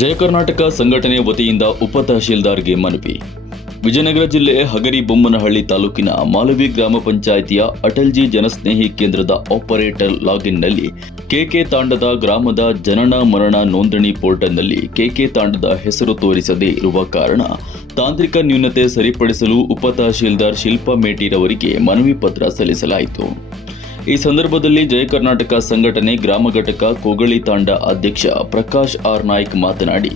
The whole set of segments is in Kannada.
ಜಯ ಕರ್ನಾಟಕ ಸಂಘಟನೆ ವತಿಯಿಂದ ಉಪ ತಹಶೀಲ್ದಾರ್ಗೆ ಮನವಿ. ವಿಜಯನಗರ ಜಿಲ್ಲೆ ಹಗರಿ ಬೊಮ್ಮನಹಳ್ಳಿ ತಾಲೂಕಿನ ಮಾಲವಿ ಗ್ರಾಮ ಪಂಚಾಯಿತಿಯ ಅಟಲ್ಜಿ ಜನಸ್ನೇಹಿ ಕೇಂದ್ರದ ಆಪರೇಟರ್ ಲಾಗಿನ್ನಲ್ಲಿ ಕೆಕೆ ತಾಂಡದ ಗ್ರಾಮದ ಜನನ ಮರಣ ನೋಂದಣಿ ಪೋರ್ಟಲ್ನಲ್ಲಿ ಕೆಕೆ ತಾಂಡದ ಹೆಸರು ತೋರಿಸದೇ ಇರುವ ಕಾರಣ ತಾಂತ್ರಿಕ ನ್ಯೂನತೆ ಸರಿಪಡಿಸಲು ಉಪ ತಹಶೀಲ್ದಾರ್ ಶಿಲ್ಪಾ ಮೇಟಿರವರಿಗೆ ಮನವಿ ಪತ್ರ ಸಲ್ಲಿಸಲಾಯಿತು. ಈ ಸಂದರ್ಭದಲ್ಲಿ ಜಯ ಕರ್ನಾಟಕ ಸಂಘಟನೆ ಗ್ರಾಮ ಘಟಕ ಕೋಗಳಿ ತಾಂಡ ಅಧ್ಯಕ್ಷ ಪ್ರಕಾಶ್ ಆರ್ ನಾಯ್ಕ್ ಮಾತನಾಡಿ,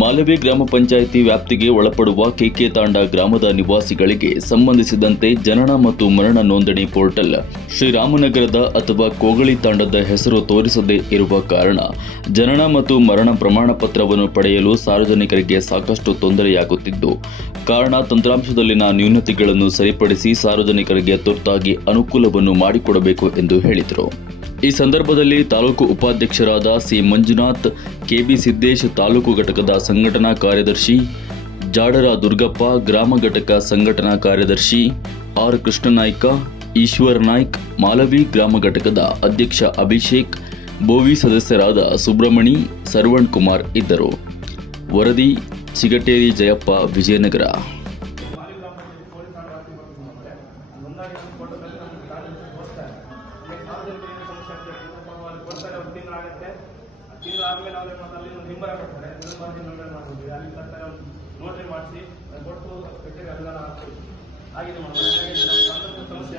ಮಾಲವಿ ಗ್ರಾಮ ಪಂಚಾಯಿತಿ ವ್ಯಾಪ್ತಿಗೆ ಒಳಪಡುವ ಕೆಕೆ ತಾಂಡ ಗ್ರಾಮದ ನಿವಾಸಿಗಳಿಗೆ ಸಂಬಂಧಿಸಿದಂತೆ ಜನನ ಮತ್ತು ಮರಣ ನೋಂದಣಿ ಪೋರ್ಟಲ್, ಶ್ರೀರಾಮನಗರದ ಅಥವಾ ಕೋಗಳಿ ತಾಂಡದ ಹೆಸರು ತೋರಿಸದೇ ಇರುವ ಕಾರಣ ಜನನ ಮತ್ತು ಮರಣ ಪ್ರಮಾಣ ಪತ್ರವನ್ನು ಪಡೆಯಲು ಸಾರ್ವಜನಿಕರಿಗೆ ಸಾಕಷ್ಟು ತೊಂದರೆಯಾಗುತ್ತಿದ್ದು, ಕಾರಣ ತಂತ್ರಾಂಶದಲ್ಲಿನ ನ್ಯೂನತೆಗಳನ್ನು ಸರಿಪಡಿಸಿ ಸಾರ್ವಜನಿಕರಿಗೆ ತುರ್ತಾಗಿ ಅನುಕೂಲವನ್ನು ಮಾಡಿಕೊಡಬೇಕು ಎಂದು ಹೇಳಿದರು. ಈ ಸಂದರ್ಭದಲ್ಲಿ ತಾಲೂಕು ಉಪಾಧ್ಯಕ್ಷರಾದ ಸಿ. ಮಂಜುನಾಥ್ ಕೆಬಿ ಸಿದ್ದೇಶ್ ತಾಲೂಕು ಘಟಕದ ಸಂಘಟನಾ ಕಾರ್ಯದರ್ಶಿ ಜಾಡರ ದುರ್ಗಪ್ಪ, ಗ್ರಾಮ ಘಟಕ ಸಂಘಟನಾ ಕಾರ್ಯದರ್ಶಿ ಆರ್. ಕೃಷ್ಣನಾಯ್ಕ, ಈಶ್ವರ್ ನಾಯ್ಕ್, ಮಾಲವಿ ಗ್ರಾಮ ಘಟಕದ ಅಧ್ಯಕ್ಷ ಅಭಿಷೇಕ್, ಬೋವಿ ಸದಸ್ಯರಾದ ಸುಬ್ರಹ್ಮಣಿ, ಸರ್ವಣ್ ಕುಮಾರ್ ಇದ್ದರು. ವರದಿ, ಚಿಗಟೇರಿ ಜಯಪ್ಪ, ವಿಜಯನಗರ. ತಿಂಗಳು ಆದ್ಮೇಲೆ ಅವ್ರು ಮತ್ತೆ ಅಲ್ಲಿ ಒಂದು ಹಿಂಬರ ಕೊಡ್ತಾರೆ. ನಿಂಬರ್ ನಿಂಬರ್ ಮಾಡ್ತೀವಿ ಅಲ್ಲಿ ತರ್ತಾರೆ ನೋಟ್ರಿ ಮಾಡಿಸಿ ಕೊಟ್ಟು ಕಟ್ಟೆಗೆ ಎಲ್ಲ ಹಾಕ್ತೀವಿ ಮಾಡ್ತಾರೆ. ನಮ್ಮ ಸಮಸ್ಯೆ